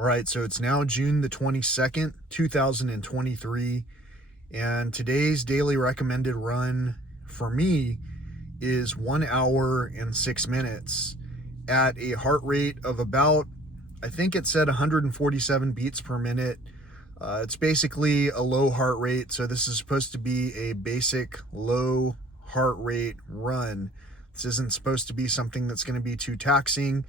All right, so it's now June the 22nd, 2023, and today's daily recommended run for me is 1 hour and 6 minutes at a heart rate of about, I think it said 147 beats per minute. It's basically a low heart rate, so this is supposed to be a basic low heart rate run. This isn't supposed to be something that's going to be too taxing,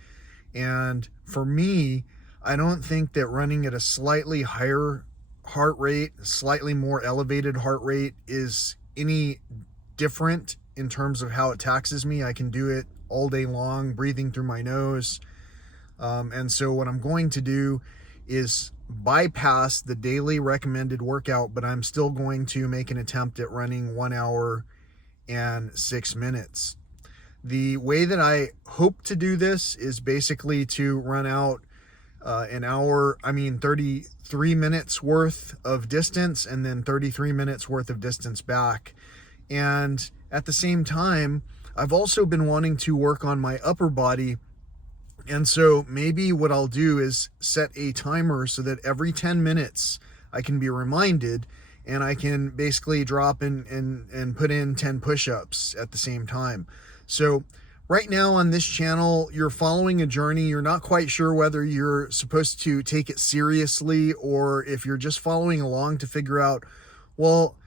and for me, I don't think that running at a slightly higher heart rate, slightly more elevated heart rate, is any different in terms of how it taxes me. I can do it all day long, breathing through my nose. And so what I'm going to do is bypass the daily recommended workout, but I'm still going to make an attempt at running 1 hour and 6 minutes. The way that I hope to do this is basically to run out 33 minutes worth of distance and then 33 minutes worth of distance back. And at the same time, I've also been wanting to work on my upper body. And so maybe what I'll do is set a timer so that every 10 minutes I can be reminded, and I can basically drop and put in 10 push-ups at the same time. So right now on this channel, you're following a journey. You're not quite sure whether you're supposed to take it seriously or if you're just following along to figure out, well,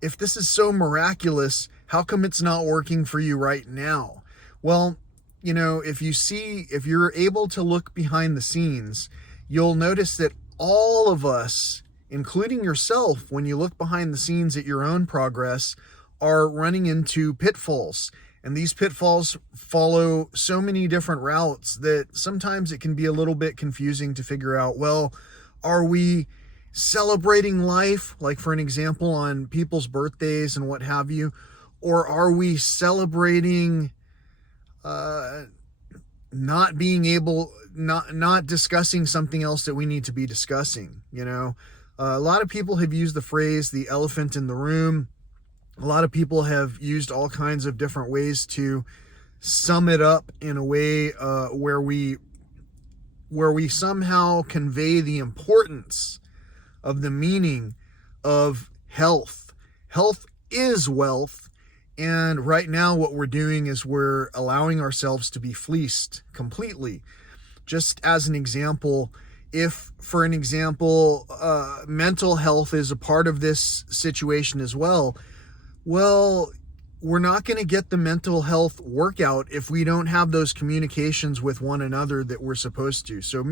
if this is so miraculous, how come it's not working for you right now? Well, you know, if you're able to look behind the scenes, you'll notice that all of us, including yourself, when you look behind the scenes at your own progress, are running into pitfalls. And these pitfalls follow so many different routes that sometimes it can be a little bit confusing to figure out, well, are we celebrating life, like for an example on people's birthdays and what have you, or are we celebrating not discussing something else that we need to be discussing? You know, a lot of people have used the phrase the elephant in the room. A lot of people have used all kinds of different ways to sum it up in a way where we somehow convey the importance of the meaning of health. Health is wealth, and right now what we're doing is we're allowing ourselves to be fleeced completely. Just as an example, if, for an example, mental health is a part of this situation as well, we're not going to get the mental health workout if we don't have those communications with one another that we're supposed to. So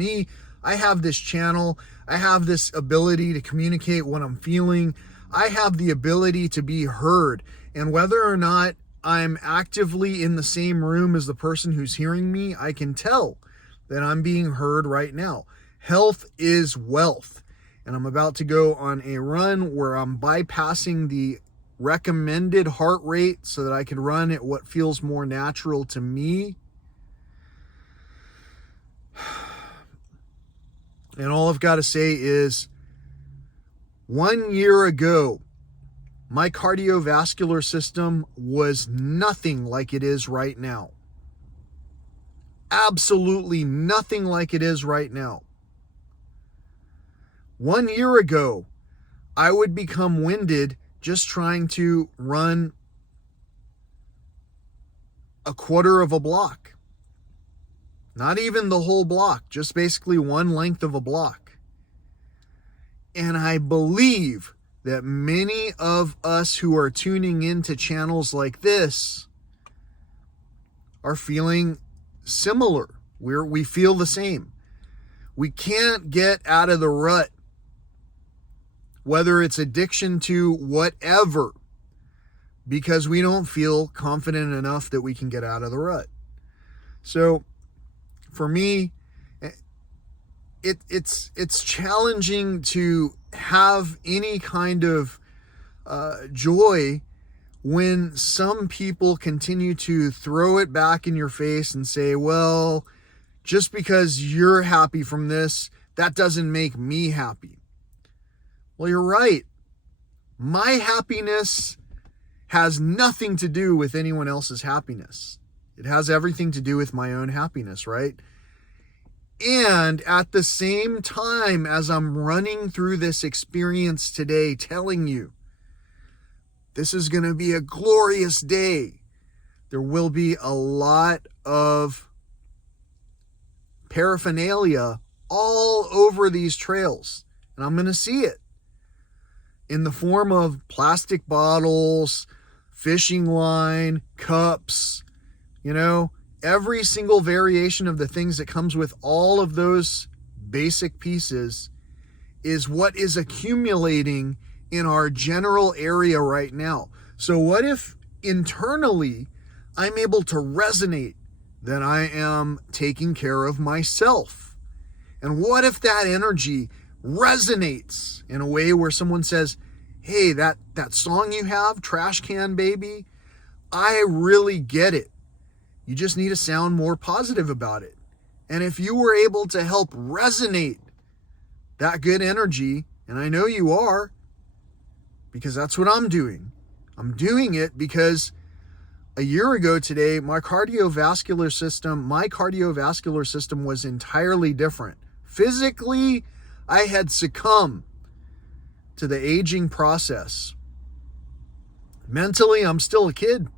I have this channel. I have this ability to communicate what I'm feeling. I have the ability to be heard. And whether or not I'm actively in the same room as the person who's hearing me, I can tell that I'm being heard right now. Health is wealth. And I'm about to go on a run where I'm bypassing the recommended heart rate so that I can run at what feels more natural to me. And all I've got to say is 1 year ago, my cardiovascular system was nothing like it is right now. Absolutely nothing like it is right now. 1 year ago, I would become winded just trying to run a quarter of a block. Not even the whole block, just basically one length of a block. And I believe that many of us who are tuning into channels like this are feeling similar. We feel the same. We can't get out of the rut, whether it's addiction to whatever, because we don't feel confident enough that we can get out of the rut. So for me, it's challenging to have any kind of joy when some people continue to throw it back in your face and say, well, just because you're happy from this, that doesn't make me happy. Well, you're right. My happiness has nothing to do with anyone else's happiness. It has everything to do with my own happiness, right? And at the same time, as I'm running through this experience today, telling you, this is going to be a glorious day. There will be a lot of paraphernalia all over these trails. And I'm going to see it in the form of plastic bottles, fishing line, cups, every single variation of the things that comes with all of those basic pieces is what is accumulating in our general area right now. So what if internally I'm able to resonate that I am taking care of myself? And what if that energy resonates in a way where someone says, hey, that song you have, Trash Can Baby, I really get it. You just need to sound more positive about it. And if you were able to help resonate that good energy, and I know you are, because that's what I'm doing. I'm doing it because a year ago today, my cardiovascular system was entirely different. Physically, I had succumbed to the aging process. Mentally, I'm still a kid.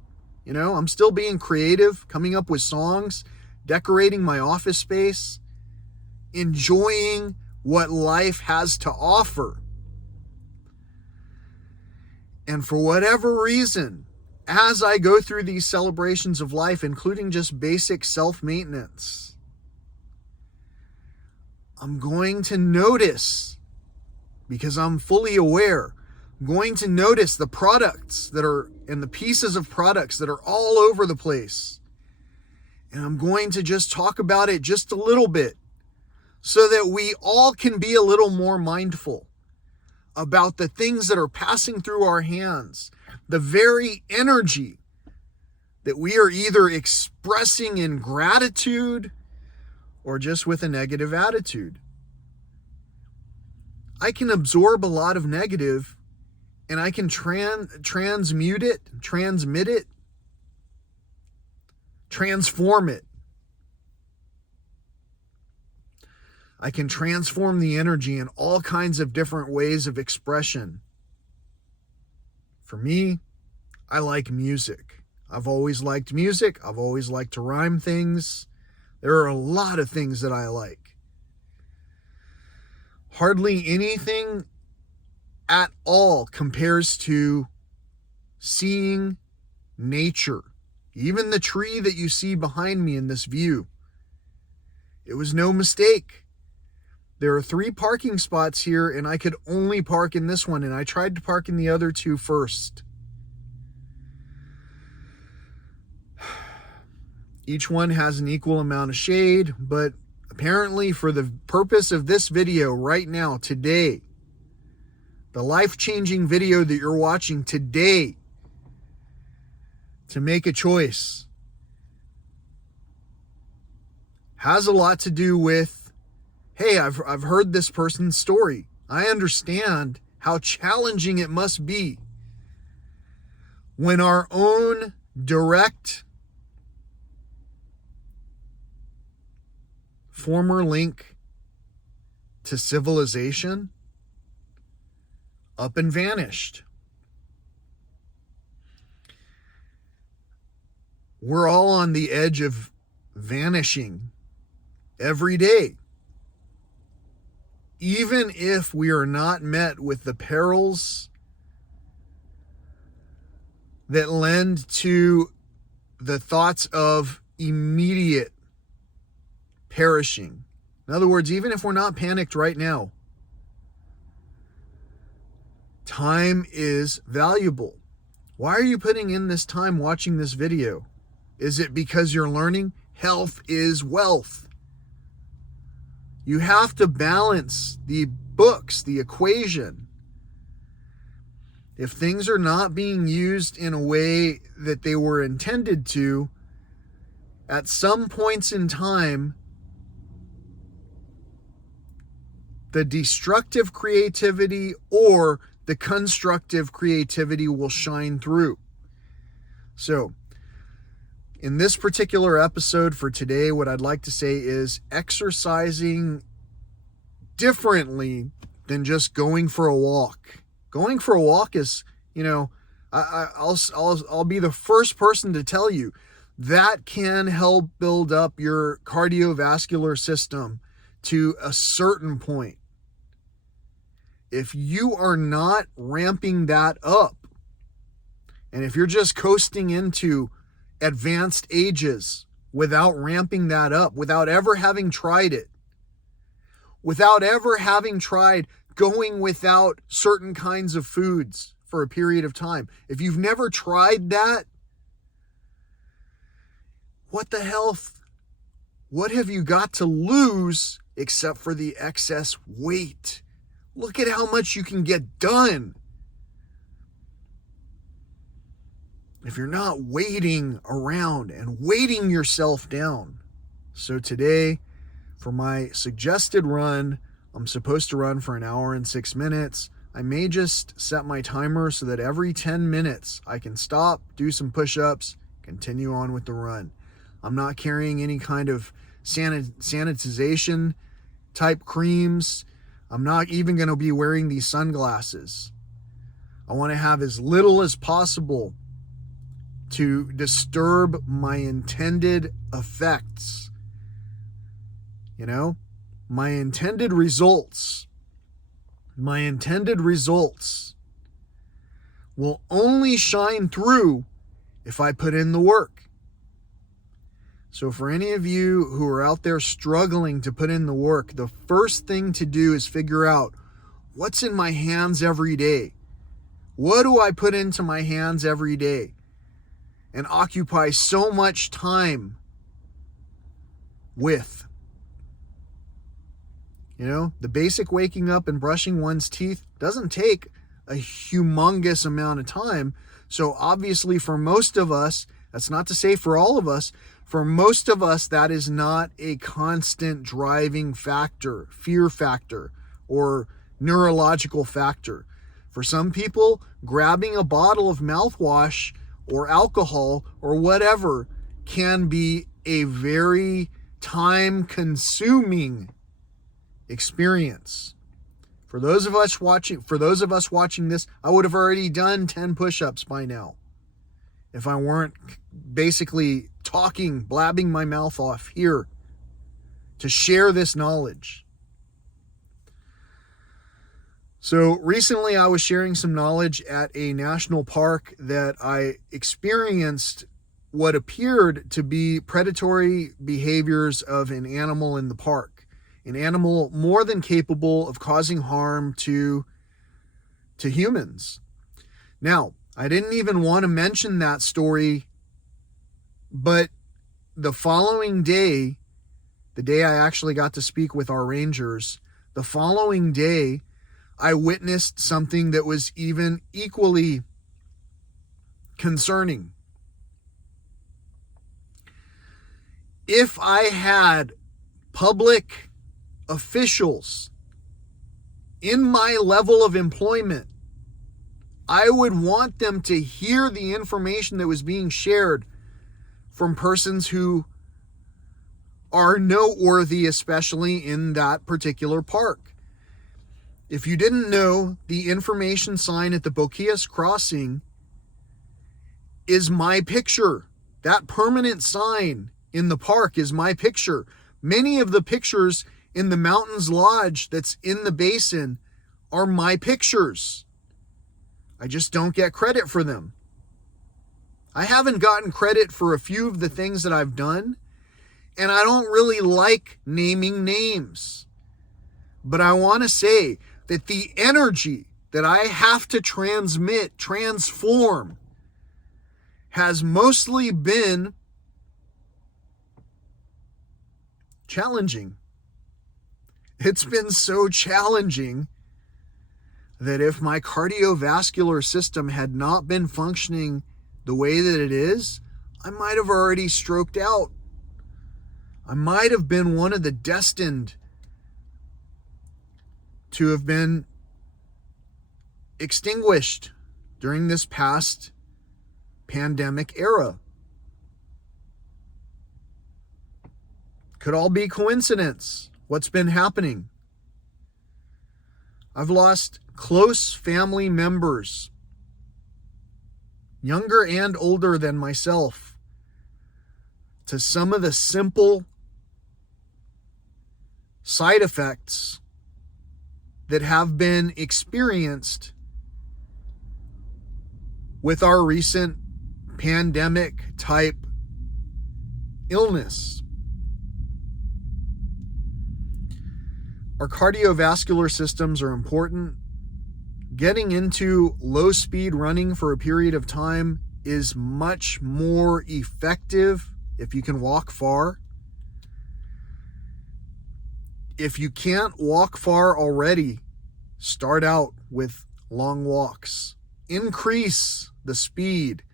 I'm still being creative, coming up with songs, decorating my office space, enjoying what life has to offer. And for whatever reason, as I go through these celebrations of life, including just basic self-maintenance, I'm going to notice, because I'm fully aware, I'm going to notice the products that are, and the pieces of products that are all over the place. And I'm going to just talk about it just a little bit so that we all can be a little more mindful about the things that are passing through our hands, the very energy that we are either expressing in gratitude or just with a negative attitude. I can absorb a lot of negative and I can transmute it, transmit it, transform it. I can transform the energy in all kinds of different ways of expression. For me, I like music. I've always liked music. I've always liked to rhyme things. There are a lot of things that I like. Hardly anything at all compares to seeing nature. Even the tree that you see behind me in this view. It was no mistake. There are 3 parking spots here and I could only park in this one, and I tried to park in the other 2 first. Each one has an equal amount of shade, but apparently for the purpose of this video right now, today, the life-changing video that you're watching today, to make a choice has a lot to do with, hey, I've heard this person's story. I understand how challenging it must be when our own direct former link to civilization up and vanished. We're all on the edge of vanishing every day. Even if we are not met with the perils that lend to the thoughts of immediate perishing. In other words, even if we're not panicked right now, time is valuable. Why are you putting in this time watching this video? Is it because you're learning? Health is wealth. You have to balance the books, the equation. If things are not being used in a way that they were intended to, at some points in time, the destructive creativity or the constructive creativity will shine through. So, In this particular episode for today, what I'd like to say is exercising differently than just going for a walk. Going for a walk is, I'll be the first person to tell you that can help build up your cardiovascular system to a certain point. If you are not ramping that up, and if you're just coasting into advanced ages without ramping that up, without ever having tried it, without ever having tried going without certain kinds of foods for a period of time, if you've never tried that, what the hell? What have you got to lose except for the excess weight? Look at how much you can get done if you're not waiting around and weighting yourself down. So today, for my suggested run, I'm supposed to run for 1 hour and 6 minutes. I may just set my timer so that every 10 minutes I can stop, do some push-ups, continue on with the run. I'm not carrying any kind of sanitization type creams. I'm not even going to be wearing these sunglasses. I want to have as little as possible to disturb my intended effects. My intended results will only shine through if I put in the work. So for any of you who are out there struggling to put in the work, the first thing to do is figure out what's in my hands every day. What do I put into my hands every day and occupy so much time with? The basic waking up and brushing one's teeth doesn't take a humongous amount of time. So obviously for most of us, that's not to say for all of us, for most of us, that is not a constant driving factor, fear factor, or neurological factor. For some people, grabbing a bottle of mouthwash or alcohol or whatever can be a very time-consuming experience. For those of us watching this, I would have already done 10 push-ups by now if I weren't basically blabbing my mouth off here to share this knowledge. So recently I was sharing some knowledge at a national park that I experienced what appeared to be predatory behaviors of an animal in the park. An animal more than capable of causing harm to humans. Now, I didn't even want to mention that story, but the following day, the day I actually got to speak with our rangers, the following day, I witnessed something that was even equally concerning. If I had public officials in my level of employment, I would want them to hear the information that was being shared from persons who are noteworthy, especially in that particular park. If you didn't know, the information sign at the Boquillas Crossing is my picture. That permanent sign in the park is my picture. Many of the pictures in the Mountains Lodge that's in the basin are my pictures. I just don't get credit for them. I haven't gotten credit for a few of the things that I've done, and I don't really like naming names. But I want to say that the energy that I have to transform, has mostly been challenging. It's been so challenging that if my cardiovascular system had not been functioning the way that it is, I might have already stroked out. I might have been one of the destined to have been extinguished during this past pandemic era. Could all be coincidence, what's been happening. I've lost close family members, younger and older than myself, to some of the simple side effects that have been experienced with our recent pandemic type illness. Our cardiovascular systems are important. Getting into low speed running for a period of time is much more effective if you can walk far. If you can't walk far already, start out with long walks. Increase the speed.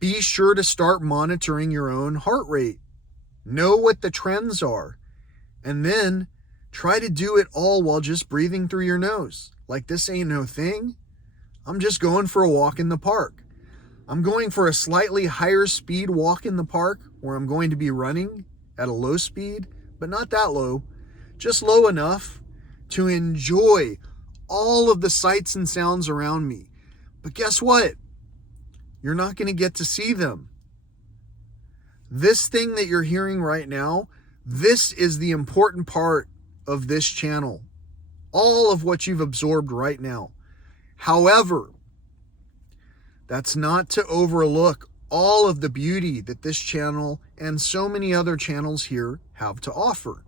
Be sure to start monitoring your own heart rate. Know what the trends are. And then try to do it all while just breathing through your nose. Like this ain't no thing. I'm just going for a walk in the park. I'm going for a slightly higher speed walk in the park where I'm going to be running at a low speed, but not that low, just low enough to enjoy all of the sights and sounds around me. But guess what? You're not going to get to see them. This thing that you're hearing right now, this is the important part of this channel. All of what you've absorbed right now. However, that's not to overlook all of the beauty that this channel and so many other channels here have to offer.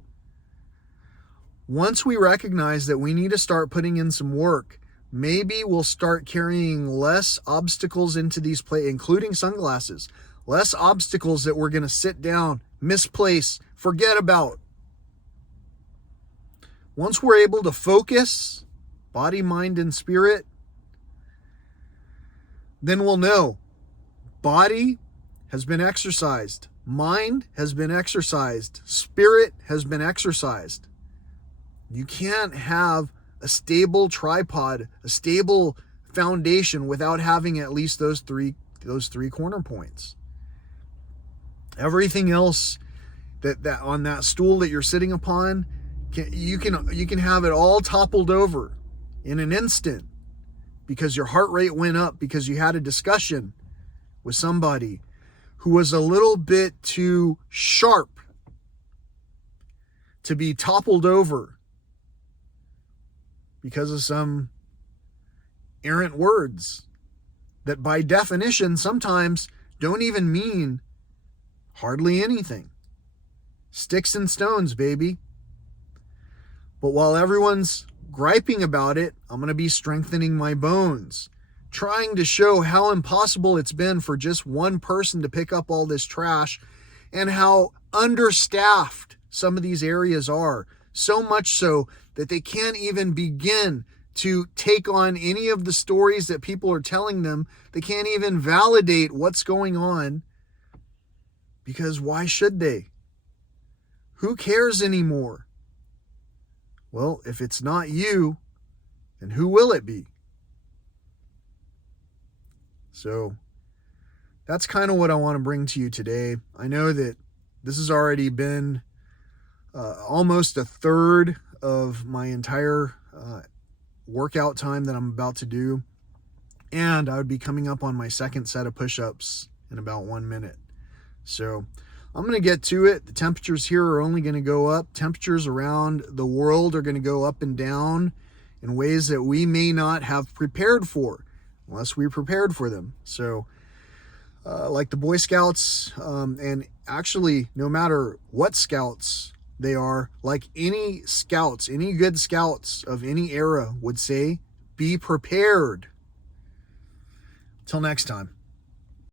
Once we recognize that we need to start putting in some work, maybe we'll start carrying less obstacles into these places, including sunglasses. Less obstacles that we're going to sit down, misplace, forget about. Once we're able to focus, body, mind, and spirit, then we'll know body has been exercised, mind has been exercised, spirit has been exercised. You can't have a stable tripod, a stable foundation without having at least those three corner points. Everything else that on that stool that you're sitting upon, you can have it all toppled over in an instant because your heart rate went up because you had a discussion with somebody who was a little bit too sharp to be toppled over because of some errant words that by definition sometimes don't even mean hardly anything. Sticks and stones, baby. But while everyone's griping about it, I'm going to be strengthening my bones, trying to show how impossible it's been for just one person to pick up all this trash and how understaffed some of these areas are. So much so that they can't even begin to take on any of the stories that people are telling them. They can't even validate what's going on because why should they? Who cares anymore? Well, if it's not you, then who will it be? So that's kind of what I want to bring to you today. I know that this has already been almost a third of my entire workout time that I'm about to do. And I would be coming up on my second set of push-ups in about 1 minute. So I'm going to get to it. The temperatures here are only going to go up. Temperatures around the world are going to go up and down in ways that we may not have prepared for unless we prepared for them. So like the Boy Scouts, and actually no matter what scouts they are, like any scouts, any good scouts of any era would say, be prepared. Till next time.